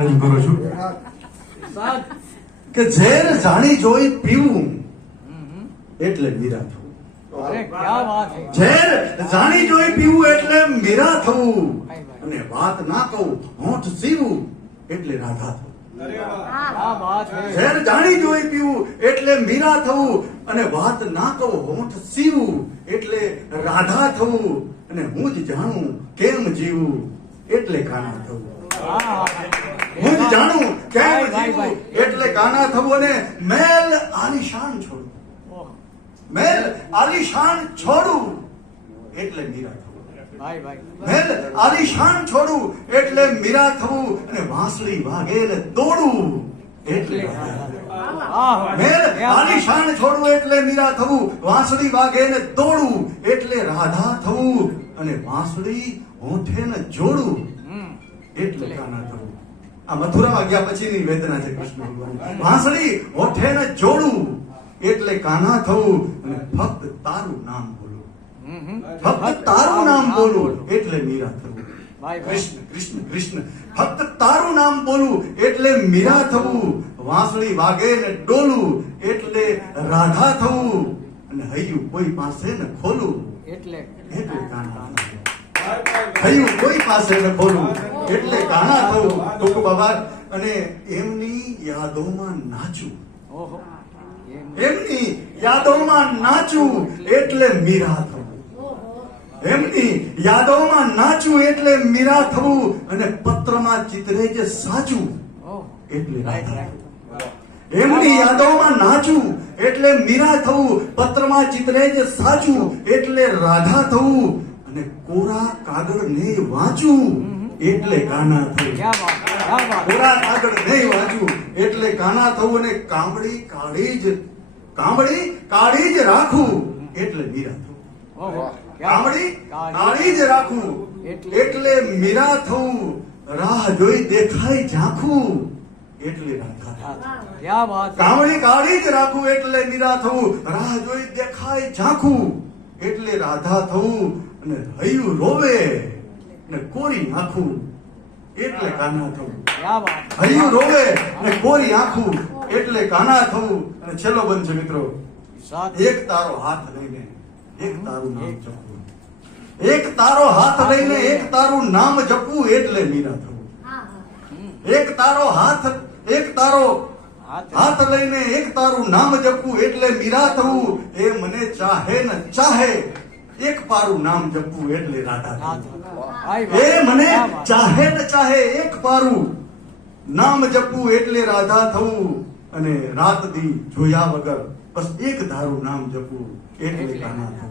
રજૂ કરું છું કે ઝેર જાણી જોઈ પીવું એટલે મીરા થવું. અરે ક્યા વાત છે. ઝેર જાણી જોઈ પીવું એટલે મીરા થવું, અને વાત ના કહું હોઠ સીવું એટલે રાધા થવું. ક્યા વાત છે. ઝેર જાણી જોઈ પીવું એટલે મીરા થવું, અને વાત ના કહું હોઠ સીવું એટલે રાધા થવું, અને હું જ જાણું કેમ જીવું એટલે કાના થવું. હું જ જાણું કેમ જીવું એટલે કાના થવું, અને મેલ આલિશાન છોડું, મેલ આલિશાન છોડું એટલે મીરા થવું. ભાઈ ભાઈ મેલ આલિશાન છોડું એટલે મીરા થવું, અને વાંસળી વાગે ને દોડું એટલે રાધા થવું. મેલ આલિશાન છોડવું એટલે મીરા થવું, વાંસળી વાગે ને દોડવું એટલે રાધા થવું, અને વાંસળી હોઠે ને જોડું એટલે કાના થવું. આ મથુરામાં ગયા પછીની વેદના છે કૃષ્ણ ભગવાન. વાંસળી હોઠે ને જોડું એટલે કાના થવું, અને ફક્ત તારું નામ બોલું, ફક્ત તારું નામ બોલું એટલે મીરા થવું. કૃષ્ણ કૃષ્ણ કૃષ્ણ ફક્ત તારું નામ બોલું એટલે મીરા થવું, વાંસળી વાગે ને ડોલું એટલે રાધા થવું, અને હૈયું કોઈ પાસે ને ખોલું એટલે કાના થવું. હૈયું કોઈ પાસે ને ખોલું એટલે કાના થવું. ટૂંકું બાબા, અને એમની યાદોમાં નાચું, ઓહો એમની યાદોમાં નાચું એટલે મીરા થવું. એમની યાદોમાં નાચું એટલે મીરા થવું, અને પત્રમાં ચિતરે જે સાચું ઓહો એટલે રાધા થવું. એમની યાદોમાં નાચું એટલે મીરા થવું, પત્રમાં ચિતરે જે સાચું એટલે રાધા થવું, અને કોરા કાગળ ને વાંચું એટલે કાના થવું. ક્યા વાત ક્યા વાત. કોરા કાગળ નહીં વાંચું એટલે કાના થવું, અને કામડી કાળી જ રાખું એટલે મીરા થવું. ઓહો કામડી કાળી જ રાખું એટલે મીરા થવું, રાહ જોઈ દેખાય ઝાંખું એટલે રાધા થવું. ક્યા વાત. કામડી કાળી જ રાખું એટલે મીરા થવું, રાહ જોઈ દેખાય ઝાંખું એટલે રાધા થવું, અને હૈયું રોવે ને કોરી નાખું એટલે કાના થવું. ક્યા વાત. હૈયું રોવે ને કોરી આંખું એટલે કાના થવું. અને છેલ્લો બંધ છે મિત્રો, એક તારો હાથ લઈને એક તારું નામ જપવું, એક તારો હાથ લઈને એક તારું નામ જપવું એટલે મીરા થવું. એક તારો હાથ લઈને એક તારું નામ જપવું એટલે મીરા થવું, એ મને ચાહે ને ચાહે એક પારું નામ જપવું એટલે રાધા થવું. એ મને ચાહે ને ચાહે એક પારું નામ જપવું એટલે રાધા થવું, અને રાત દી જોયા વગર બસ એક ધારું નામ જપવું એટલે કાના થવું.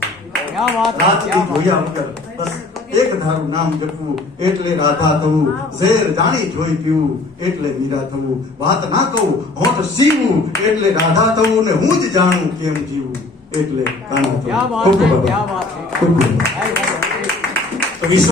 ક્યા વાત. રાત દી જોયા વગર બસ એક ધારું નામ જપવું એટલે રાધા થવું. ઝેર જાણી જોઈ પીવું એટલે મીરા થવું, વાત ના કહું હોઠ સીવું એટલે રાધા થવું, ને હું જ જાણું કેમ જીવું એટલે કાના થવું. ક્યા વાત ખૂબ છે ખૂબ ક્યા આભાર. વાત છે. ખૂબ ખૂબ આભાર. ભાઈ ભાઈ તો વિશ્વ